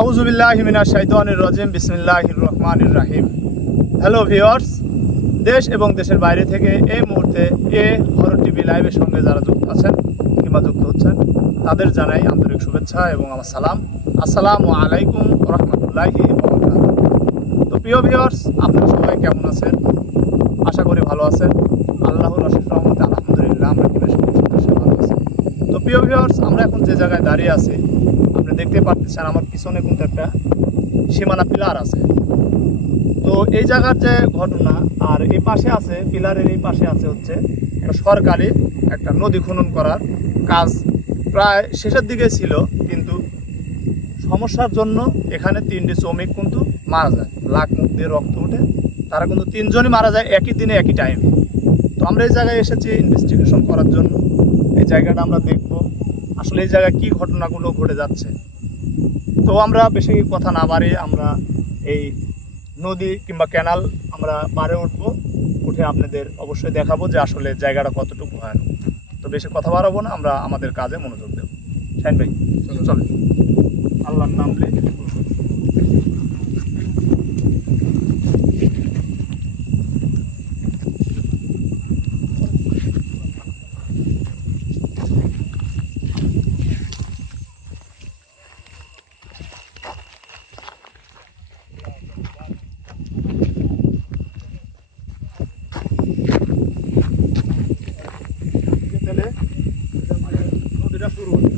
আউযুবিল্লাহি মিনাশ শাইতানির রাজিম বিসমিল্লাহির রহমানির রহিম। হ্যালো ভিউয়ার্স, দেশ এবং দেশের বাইরে থেকে এই মুহূর্তে হরর টিভি লাইভের সঙ্গে যারা যুক্ত আছেন কিংবা যুক্ত হচ্ছেন তাদের জানাই আন্তরিক শুভেচ্ছা এবং আমার সালাম। আসসালামু আলাইকুম রহমতুল্লাহি ওয়া বারাকাতুহু। তো প্রিয় ভিউয়ার্স, আপনারা সবাই কেমন আছেন? আশা করি ভালো আছেন। আল্লাহর অশেষ রহমতে আলহামদুলিল্লাহ আমরা বেশ সদস্য ভালো আছি। তো প্রিয় ভিউয়ার্স, আমরা এখন যে জায়গায় দাঁড়িয়ে আছি আপনি দেখতে পাচ্ছেন আমার পিছনে কিন্তু একটা সীমানা পিলার আছে। তো এই জায়গার যে ঘটনা, আর এই পাশে আছে পিলারের এই পাশে আছে হচ্ছে একটা সরকারি একটা নদী খনন করার কাজ প্রায় শেষের দিকে ছিল, কিন্তু সমস্যার জন্য এখানে 3টি শ্রমিক কিন্তু মারা যায়, লাখ মুখ দিয়ে রক্ত উঠে। তারা কিন্তু 3জনই মারা যায় একই দিনে একই টাইমে। তো আমরা এই জায়গায় এসেছি ইনভেস্টিগেশন করার জন্য। এই জায়গাটা আমরা দেখব আসলে এই জায়গায় কী ঘটনাগুলো ঘটে যাচ্ছে। তো আমরা বেশি কথা না বাড়িয়ে আমরা এই নদী কিংবা ক্যানাল আমরা পাড়ে উঠে আপনাদের অবশ্যই দেখাবো যে আসলে জায়গাটা কতটুকু ভয়ানক। তো বেশি কথা বাড়াবো না, আমরা আমাদের কাজে মনোযোগ দেবো। শাইন ভাই চলে, আল্লাহর নাম নিয়ে নদীটা শুরু হচ্ছে।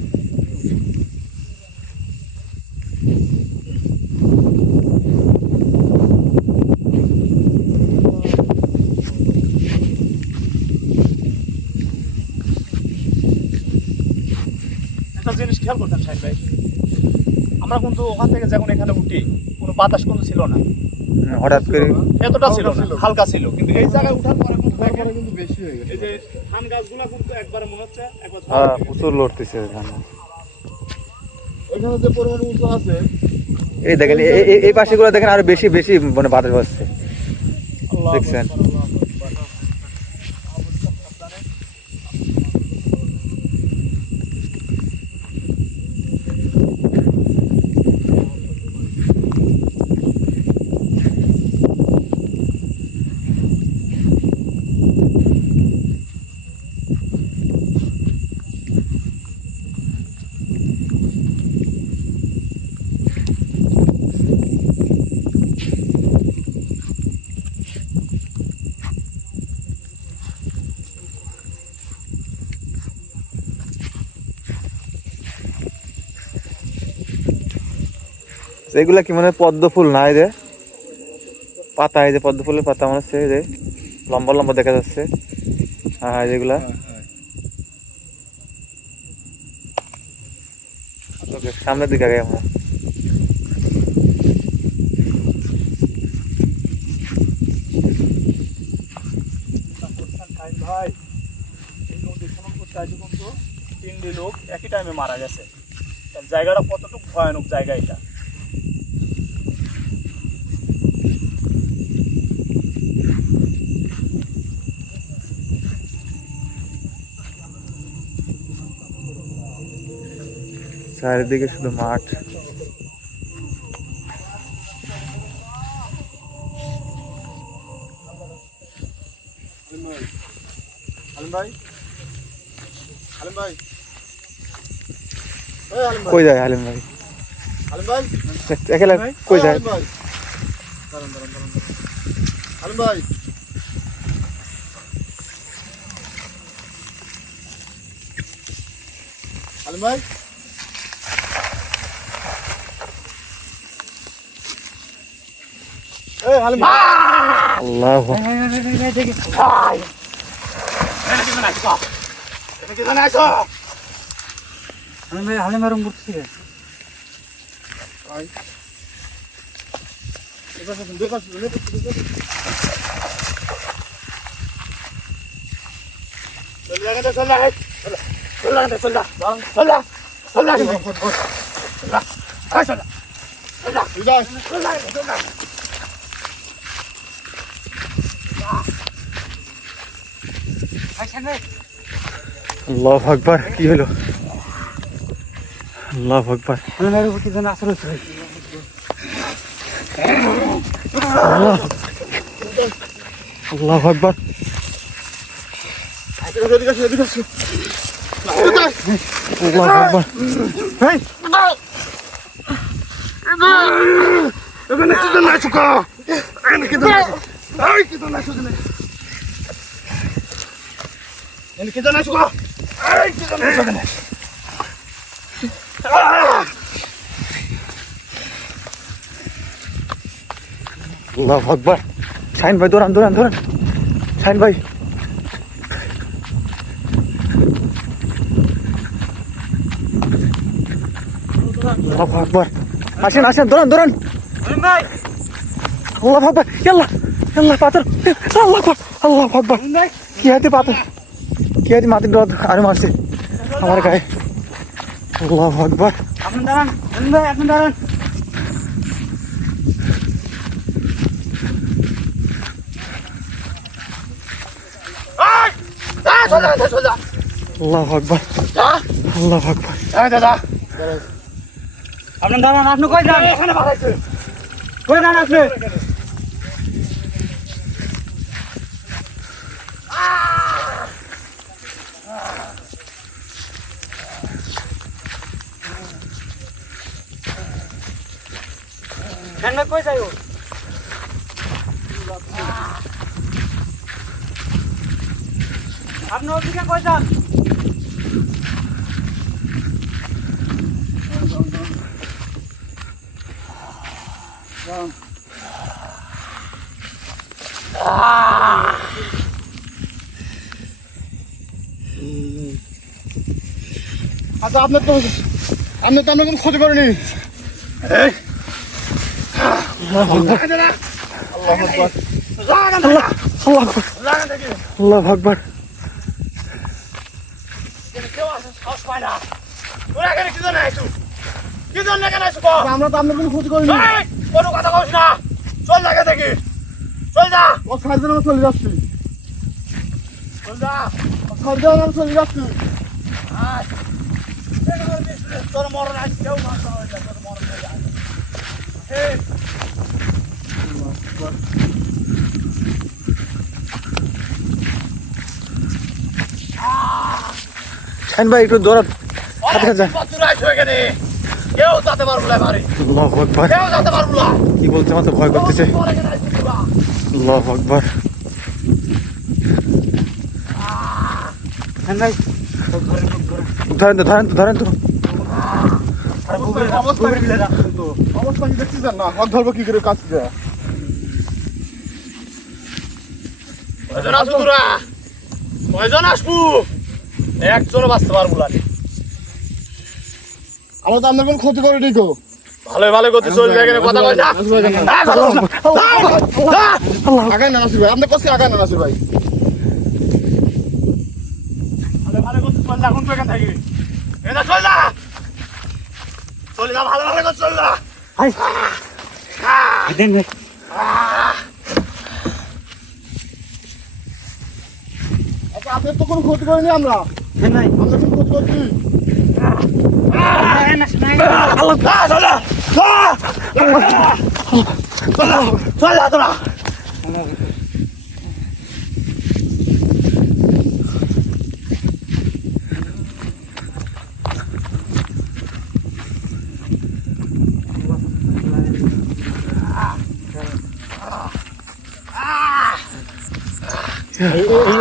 একটা জিনিস খেয়াল করতেন শাহিন ভাই, আমরা কিন্তু ওখান থেকে যখন এখানে উঠি কোনো বাতাস কিন্তু ছিল না, হঠাৎ করে এতটা ছিল না, হালকা ছিল। কিন্তু এই জায়গায় উঠার পরে কিন্তু বেশি হয়ে গেছে। এই যে ধান গাছগুলো কিন্তু একবারে মনে হচ্ছে একবার প্রচুর লড়তেছে এখানে। ওইখানে যে পরিমাণ উঁচু আছে, এই দেখেন এই পাশেগুলো দেখেন আরো বেশি বেশি মানে বাতাস বাজছে, দেখছেন? এগুলা কি মানে পদ্ম ফুল না? এই যে পাতা, এই যে পদ্ম ফুলের পাতা মনে হচ্ছে, এই যে লম্বা লম্বা দেখা যাচ্ছে। হ্যাঁ, যেগুলা সামনের দিকে আগে আমরা ভাই এই নদী খনন করতে আসে কিন্তু 3টি লোক একই টাইমে মারা গেছে। জায়গাটা কতটুকু ভয়ানক জায়গা এটা। চারিদিকে শুধু মাঠ। কই যায় হালিম ভাই? একলা কই যায়? আল্লাহ হালিমারম করছি আল্লাহু আকবার, কি হলো? আল্লাহু আকবার। আল্লাহু আকবার। আল্লাহু আকবার। আল্লাহু আকবার। শাহিন ভাই দৌড়ান দৌড়ান দৌড়ান, শাহিন ভাই। আল্লাহু আকবার। আসেন আসেন, দৌড়ান দৌড়ান। আল্লাহু আকবার। ইয়াল্লাহ ইয়াল্লাহ, পাথর। আল্লাহু আকবার আল্লাহু আকবার। কি হাতে পাথর, কি হাতে মাটির রড আরে মারছে আমার গায়ে। আল্লাহু আকবার। আপনি দাঁড়ান, ভাই আপনি দাঁড়ান। আল্লাহু আকবার আল্লাহু আকবার। আপনি দাঁড়ান, আপনি কই যান? কই যান আপনি? কেন কই যাইও? আপনি ওদিকে কই যান? আচ্ছা, আপনি তো আমরা কোনো ক্ষতি করেনি। আল্লাহু আকবার আল্লাহু আকবার আল্লাহু আকবার। আমরা তো আপনার কোনো ক্ষতি করিনি। কোনো কথা কইস না, চল লাগে দেখি, চল যা, ও ছাড় দেন, আমরা চলে যাচ্ছি। চল যা। ছাড় দেন, আমরা চলে যাচ্ছি। তোর মরণ আজ কেউ মারতে হবে না, তোর মরণ হয়ে যায়। শাহিন ভাই একটু দৌড়ান, হাতে কাছে যান। কেউ যাতে পারবো না বাড়ি, আল্লাহু আকবার। কেউ যাতে পারবো না। কি বলতে আমার তো ভয় করতেছে। আল্লাহু আকবার। ভাই ধরেন তো ধরেন তো ধরেন তো। অবস্থা কি দেখতেছেন না? হাত ধরবো কি করে কাজ দেয়? কয়জন আসবো তোরা? কয়জন আসবো? একজনও বাঁচতে পারবো না। আমরা তো আপনার কোনো ক্ষতি করিনি গো। ভালো ভালো করতে চল যায়, কথা কয় না। আগায় না নাসির ভাই, আপনার কাছে আগায় না নাসির ভাই। ভালো ভালো করতে চল যা, কোন তো এখান থাকবি। এটা চল যা, চল যা, ভালো ভালো করতে চল যা। ভাই দেন ভাই। আচ্ছা, আপনার তো কোনো ক্ষতি করিনি আমরা। দেন ভাই। আমরা কোনো ক্ষতি করছি? চল যা তোরা।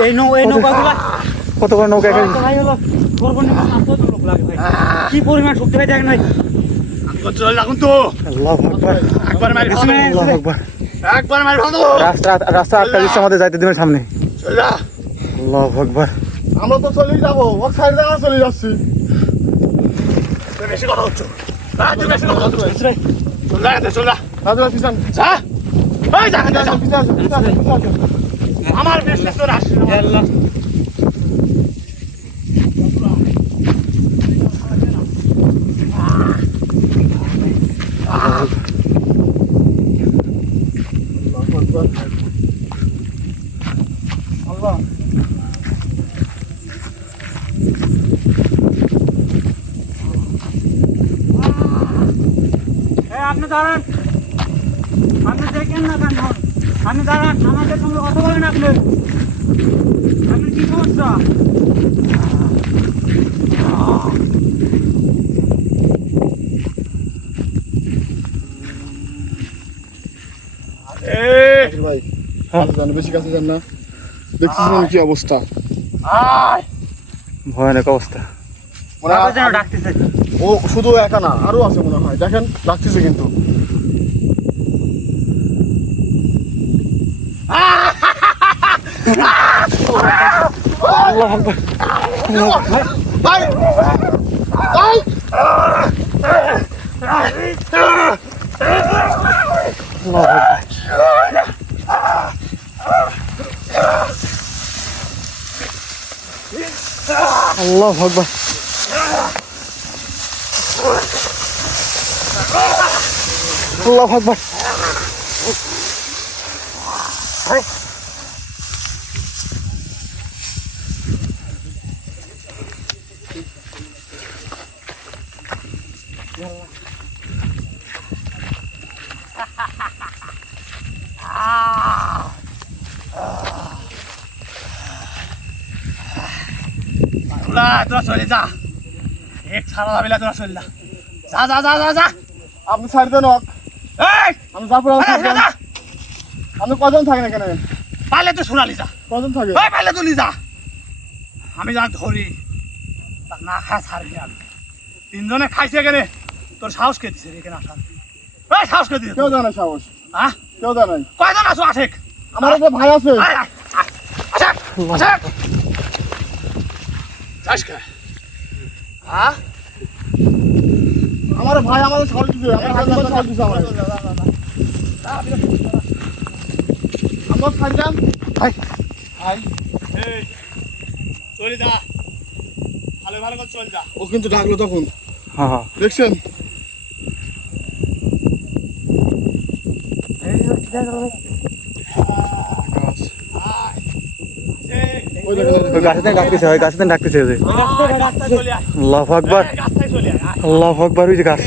এই নৌকাগুলা কত বড় নৌকা এখানে। ভাই হলো সর্বনিম্ন 700 লোক লাগে ভাই। কি পরিমাণ শক্তি ভাই দেখেন ভাই। চল যা কিন্তু, আল্লাহু আকবার একবার মারি ভালো, আল্লাহু আকবার। একবার মারি ভালো। রাস্তা রাস্তা আটকা দিচ্ছে আমাদের যাইতে দিবেন সামনে। চল যা। আল্লাহু আকবার। আমরা তো চলেই যাবো, ও সাইড দিয়ে আমরা চলে যাচ্ছি। তুই বেশি কথা হচ্ছে, তুই বেশি কথা হচ্ছে। চল যা, চল যা। নাসির ভাই পিছান, যা, এই যা, যা, যা। পিছান, পিছান, পিছান, পিছান। আমার বেশি তোর আসছে না। আল্লাহ আল্লাহ আপনি দাঁড়ান, আপনি দেখেন না কেন? আপনি দাঁড়ান, আমাদের সঙ্গে কথা বলেন আপনি। আপনি কি সমস্যা? ভাই কাছে যান, বেশি কাছে যান না। দেখছিস না কি অবস্থা? ভয়ানক অবস্থা। বাবা যেন ডাকতেছে। ও শুধু একা না, আরো আছে মনে হয়। দেখেন লাগতেছে কিন্তু। আল্লাহ আকবার। ভাই ভাই আল্লাহ আকবার। আল্লাহ আকবার। আল্লাহ আকবার। তোরা চলে যা, এক ছাড়া যাবি না, তোরা চলে যা, যা যা যা যা যা। আপনি ছাড় দেন ওকে। এই আমি যাবো। আপনি কজন থাকেন এখানে? পারলে তো শোনালি যা, কজন থাকে? ওই পারলে তুলি যা। আমি যা ধরি তাকে না খায় ছাড়ি আমি। তিনজনে খাইছে এখানে, তোর সাহস কে দিছে এখানে আসার? ওই সাহস কে দিছে? কেউ জানে সাহস? হ্যাঁ কেউ জানে? কয়জন আছো? আশেক আমার একটা ভাই আছে। আমার ভাই আমাদের সর দিছে। আমরা ছাড় দেন। চলে যা, ভালো ভালো করে চল যা। ও কিন্তু ডাকলো তখন, হ্যাঁ হ্যাঁ। দেখছেন? ওই দেখেন, ওই গাছেতে ডাকতেছে, ওই গাছেতে ডাকতেছে। ওই যে। রাস্তায় চলে আয়, আল্লাহ আকবার। রাস্তায় চলে আয়। আল্লাহ আকবার। ওই যে গাছ।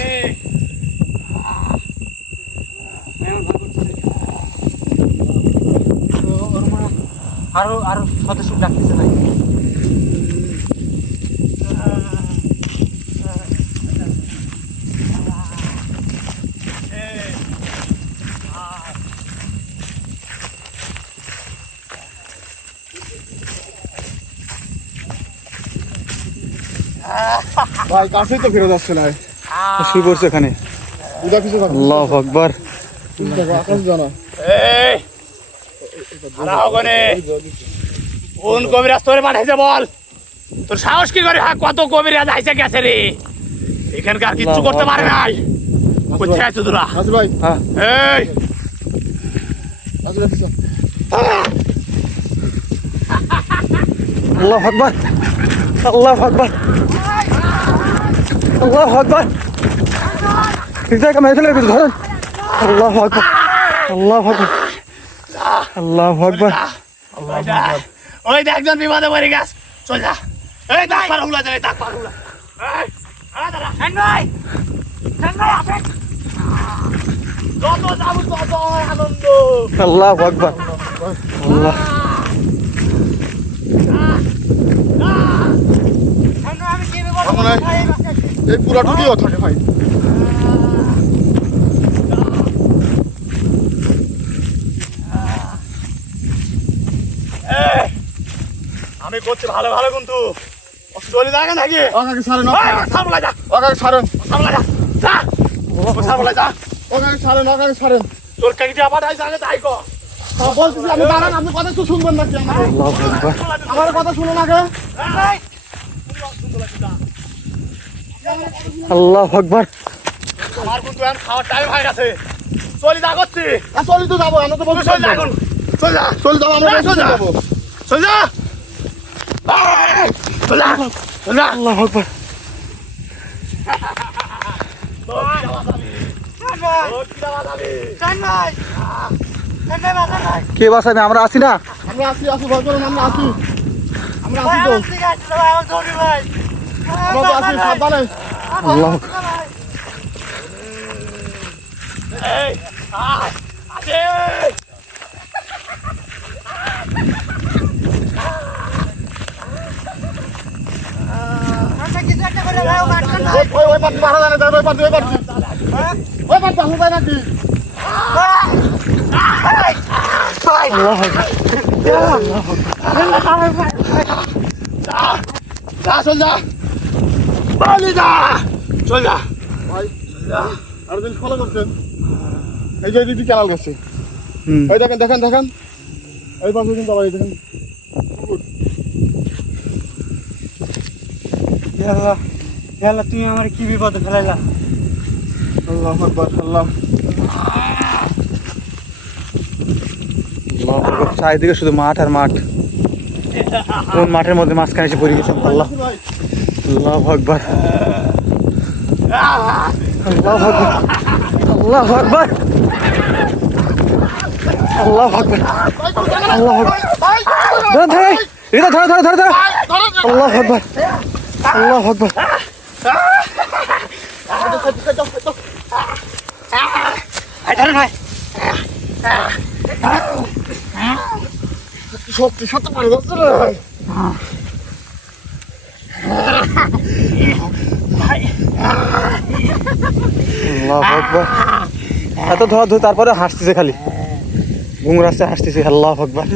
আরো আরো সদস্য ডাকতেছে ভাই। ভাই কাছেই তো ফেরত আসছে না। শুয়ে পড়ছে এখানে। দুটা কিছু থাকবে। আল্লাহ আকবার। আকাশ জানা। এই দাঁড়াও গনে, কোন কবিরাজ তোরে পাঠাইছে বল? তোর সাহস কি করে? হ্যাঁ, কত কবিরাজ আইছে গেছে রে, এখানকার কিচ্ছু করতে পারে নাই। কোথায় আছো তোরা? রাজু ভাই, হ্যাঁ। এই রাজু ভাই পিছন। আল্লাহ আকবার। আল্লাহ আকবার। আল্লাহ আকবার। ঠিক জায়গা মেরে ফেলে ধরেন। আল্লাহ আকবার। আল্লাহ আকবার। আল্লাহ আকবার। ওই দেখ একজন বিপদে পড়ে গেছে, চল যা। এই দাগ পার হুলা যায়, দাগ পার হুলা। এই আরে দাঁড়া, নাই নাই আসেন। যত যাবো তত আনন্দ। আল্লাহ আকবার। আল্লাহ। আমি কি বিপদ? আমার নাই। এই পুরা টুকিও থাকে ভাই। এই, আমি করছি ভালো ভালো, কিন্তু চলে যাবে নাকি? ওকে ছাড়েন। সামলা যা, ওকে ছাড়েন। সামলা যা, যা সামলা যা। ওকে ছাড়েন। ওকে ছাড়েন। তোর কাকিটা আবার আইসা আগে তাই কর। বলতেছি আপনি দাঁড়ান। আপনি কথা তো শুনবেন নাকি? আল্লাহ আকবার। আমার কথা শুনুন আগে। আল্লাহ আকবার। আমার কিন্তু এখন খাওয়ার টাইম হয়ে গেছে, চলে যা করছি। চলি তো যাবো। আমরা তো বলছি চল যা এখন, চল যা, চলে যাবো। আমরা চল যা, যাবো। চল যা, চল যা, চল যা। আল্লাহ আকবার। কে বাঁচাবে? আমরা আছি না? আমরা আসি ভয় করেন। আমরা আসি তো। আমরা তো আসি। সাবধানে। আল্লাহ। এই আয় আশিক আচ্ছা কিছু একটা করে ভাই কাটছেন না ওই পার্টি মারা জানে ওই পার্টি আসলে তাই নাকি যা চল যা বালি যা চল যা আর দিন ফলো করছেন এই যে দিদি কেনাল গেছে ওই দেখেন দেখেন দেখেন ওই পাশে কিন্তু আবার এই দেখেন আল্লাহ আল্লাহ তুমি আমার কি বিপদে ফেলাইলা আল্লাহ আকবার আল্লাহ চারিদিকে শুধু মাঠ আর মাঠ কোন মাঠের মধ্যে মাঝখানে এসে পড়ে গেছে আল্লাহ আল্লাহু আকবার আল্লাহু আকবার আল্লাহু আকবার আল্লাহু আকবার আল্লাহু আকবার ধরো ধরো এটা ধরো ধরো ধরো ধরো আল্লাহু আকবার আল্লাহু আকবার ধরেন ভাই সত্যি সত্যি পারে যাচ্ছে রে আল্লাহু আকবার এত ধর ধর তারপরে হাসতেছে খালি ঘুম রাস্তায় হাসতেছে আল্লাহু আকবার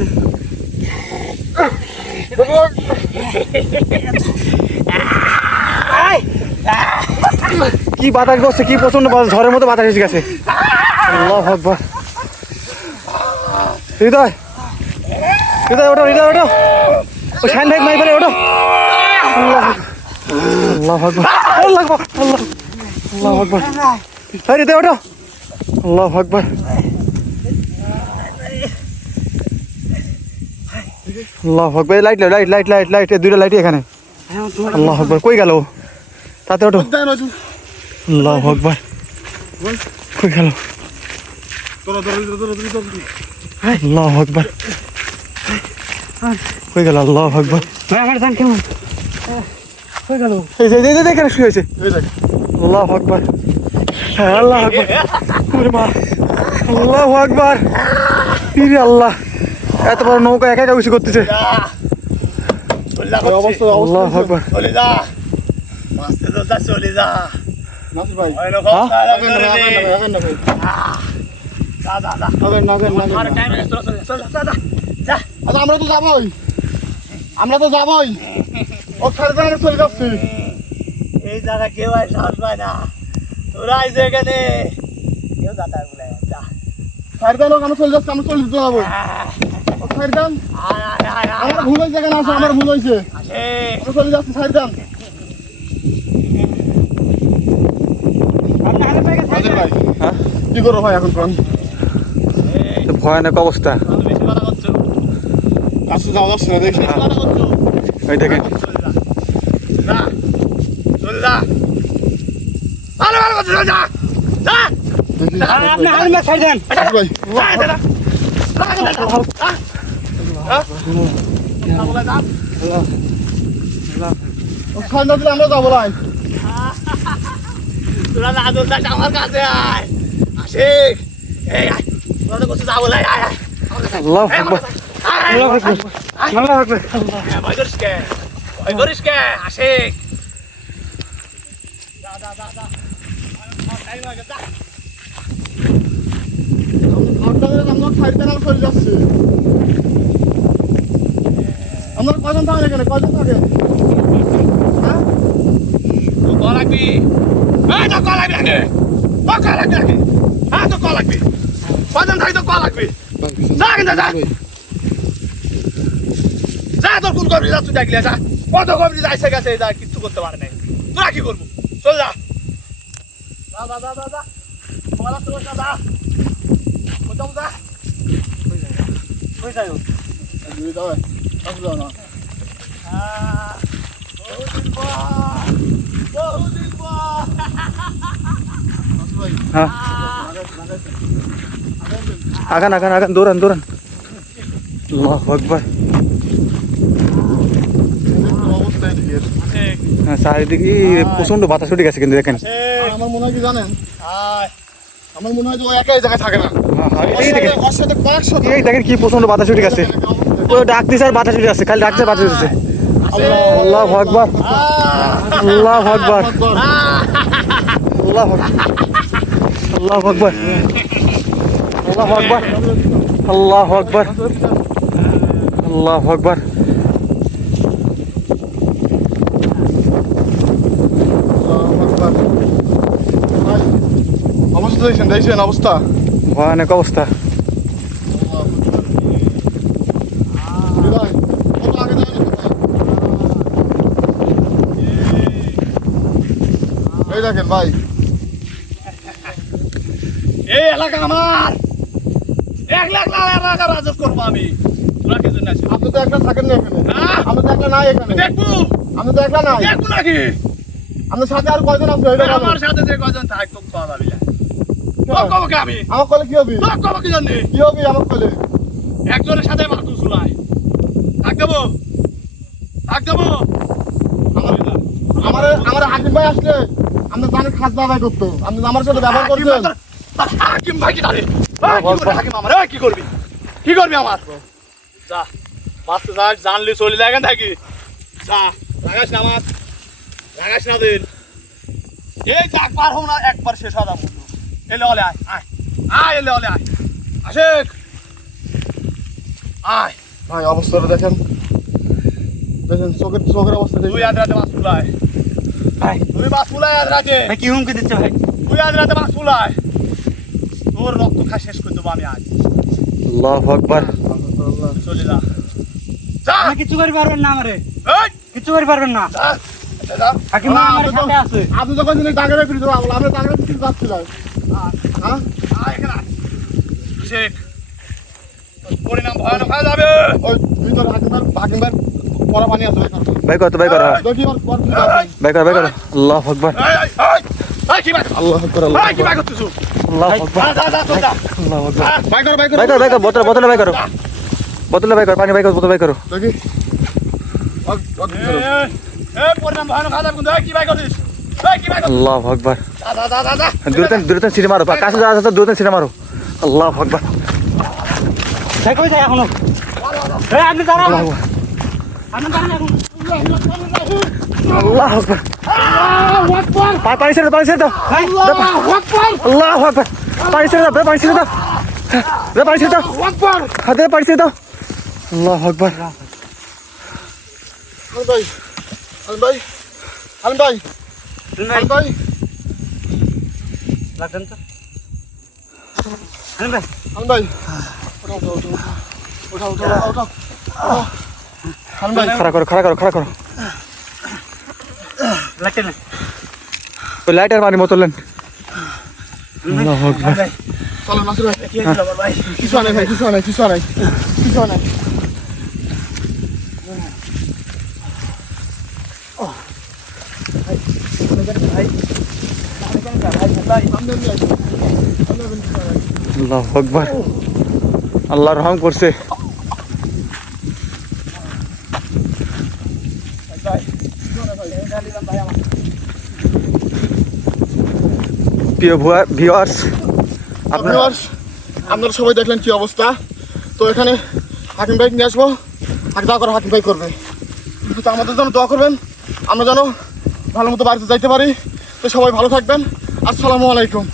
কি বাতাস বসছে কি প্রচন্ড বাতাস ঝড়ের মতো বাতাস এসে গেছে আল্লাহু আকবার হৃদয় হৃদয় ওঠো হৃদয় ওঠো ও শাইন ভাই মাই ফেলে ওঠো আল্লাহু আকবার আল্লাহু আকবার আল্লাহু আকবার হ্যাঁ হৃদয় ওঠো আল্লাহু আকবার আল্লাহু আকবার light light light light light দুইটা লাইটই এখানে আল্লাহু আকবার কই গেল তাতে ওঠো আল্লাহু আকবার কই গেল আল্লাহু আকবার কই গেল আল্লাহু আকবার ভাই আমার জান কেমন হয়ে গেল এই যে এই যে এখানে শুয়ে আছে আল্লাহু আকবার হ্যাঁ আল্লাহু আকবার ওরে মা আল্লাহু আকবার ইরে আল্লাহ এত বড় নৌকা একা একা উঠে করতেছে অবস্থা আল্লাহু আকবার চলে যা মাস্তে তো যা চলে যা নাসির ভাই ওই লোক যা যা যা আর টাইম হয়ে গেছে চল যা যা যা আচ্ছা আমরা তো যাবই ও ছাড়বে না চলে যাচ্ছি এই জায়গা কেউ আর সাহস পায় না তোরা আইছে এখানে কেউ যাতা বলে যা ছাড়বে লোক আমরা চলে যাচ্ছি আমরা চলে যেতে যাবো ও ছাড়বেন আমার ভুল হয়েছে এখানে আসো আমার ভুল হয়েছে আমরা চলে যাচ্ছি ছাড়বেন কি করবো ভাই এখন কোন ভয়ানক অবস্থা কাছে যাওয়া যাচ্ছে না দেখি এই দেখেন ভালো ভালো করছে যা যা আপনি হালমা ছাড় দেন ভাই আমরা যাবো ভাই তোরা না আদর দাস আমার কাছে আয় আশিক এই আয় তোরা তো কোথাও যাবো আয় আয় আল্লাহু আকবার আল্লাহু আকবার আল্লাহু আকবার ভয় করিস কে আশিক যা যা যা যা আমার কজন থাকে এখানে কজন থাকে কল লাগবি তো কল লাগবি আগে কল লাগবি আগে হ্যাঁ তো কল লাগবি কজন থাকে তো কল লাগবি যা কিন্তু যা যা তোর কোন করবি যা তুই দেখলি যা কত করবি যাইছে গেছে যা কিচ্ছু করতে পারে নাই তোরা কি করবো চল যা যা যা যা যা যা তোমার তোর যা যা কোথাও যা কই যাও দুই দাও আসলো না বহুদিন পর হ্যাঁ আগান আগান আগান দৌড়ান দৌড়ান আল্লাহু আকবার অবস্থা এদিকে হ্যাঁ চারিদিকে প্রচন্ড বাতাস উঠে গেছে কিন্তু দেখেন আমার মনে হয় কি জানেন আমার মনে হয় যে ও একাই জায়গায় থাকে না ওর সাথে কয়েকশো এই দেখেন কি প্রচন্ড বাতাস উঠে গেছে ও ডাক দিছে আর বাতাস উঠে গেছে খালি ডাকছে বাতাস উঠেছে আল্লাহু আকবার আল্লাহু আকবার আল্লাহু আকবার আল্লাহু আকবার আল্লাহু আকবার আল্লাহু আকবার অবস্থা দেখছেন অবস্থা ভয়ানক অবস্থা এই দেখেন ভাই এই এলাকা আমার 1 লাখ এলাকা রাজত্ব করবো আমি তোরা কি জন্য আছিস? আপনি তো একটা থাকেন না এখানে না। আপনি তো একলা নাই এখানে দেখবো আপনি তো একলা নাই দেখবো নাকি আপনার সাথে আর কয়জন আছে এটা বলেন। আমার সাথে যে কজন থাক তোকে পাওয়া যাবে না তোকে কবে কি আমি আমার কলে কি হবে তোকে কবে কি জানি কি হবে আমার কলে একজনের সাথে মাথু চুলাই থাক দেবো আমার আমার হাকিম ভাই আসলে আপনি জানেন খাজনা আদায় করতো আপনি আমার সাথে ব্যবহার করছেন হাকিম ভাই কি জানে হাকিম আমার কি করবি আমার যা বাঁচতে যাস জানলি চলে যায় থাকি যা লাগাস না আমার লাগাস না দিন এই যাক পার হোক না একবার শেষ হওয়া যাবো এলে অলে আয় আয় আয় এলে অলে আয় আশেক আয় ভাই অবস্থাটা দেখেন দেখেন চোখের অবস্থা তুই আজ রাতে মাছ ফুলায় ভাই তুই মাছ ফুলায় আজ রাতে ভাই কি হুমকি দিচ্ছে ভাই তুই আজ রাতে মাছ ফুলায় তোর রক্ত খা শেষ করে দেবো আমি আজ আল্লাহু আকবার চলে যা যা আপনি কিছু করে পারবেন না আমারে এই কিছু করে পারবেন না যা যা হাকিম ভাই আমার সাথে আছে আপনি যখন টাকাটা ফিরে দেবো আমরা টাকাটা ফিরে যাচ্ছিলাম হ্যাঁ আয় এখানে আয়। শেখ পরিণাম ভয়ানক হয়ে যাবে ওই ভিতরে হাকিম ভাই পরা পানি আছে ভাই কর দেখি ওর পর কি ভাই কর আল্লাহু আকবার এই এই এই কি বাই আল্লাহ আকবার এই কি বাই করতেছ আল্লাহু আকবার যা যা যা যা আল্লাহু আকবার ভাই কর ভাই কর বোতলে ভাই কর পানি ভাই কর বোতল ভাই কর দেখি এই পরিণাম ভয়ানক হয়ে যাবে কিন্তু এই কি বাই করছিস এই কি বাই করছিস আল্লাহু আকবার যা যা যা যা দূরতে সিটি মারো কাছে যা আছে দূরতে সিটি মারো আল্লাহু আকবার ভাই কই যায় এখনো এই আপনি দাঁড়ান আপনি দাঁড়ান এখন আল্লাহু আকবার পানি ছেড়ে দাও ভাই আল্লাহু আকবার পানি ছেড়ে দাও পানি ছেড়ে দাও হাতে পানি ছেড়ে দাও আল্লাহু আকবার আলম ভাই লাগেন তো আনবে আলম ভাই ওঠা আলম ভাই খাড়া করো লাগতে না ওই লাইটার মারি মতো লেন আল্লাহু আকবার চলো নাসির ভাই কি হয়েছিল আমার ভাই কিছু আনাই আল্লাহু আকবার আল্লাহ রহম করছে প্রিয় ভিউয়ার্স আপনারা সবাই দেখলেন কি অবস্থা তো এখানে হাকিম ভাই নিয়ে আসবো হাকিম ভাই করবে তো আমাদের জন্য দোয়া করবেন আমরা যেন ভালো মতো বাড়িতে যাইতে পারি তো সবাই ভালো থাকবেন আসসালামু আলাইকুম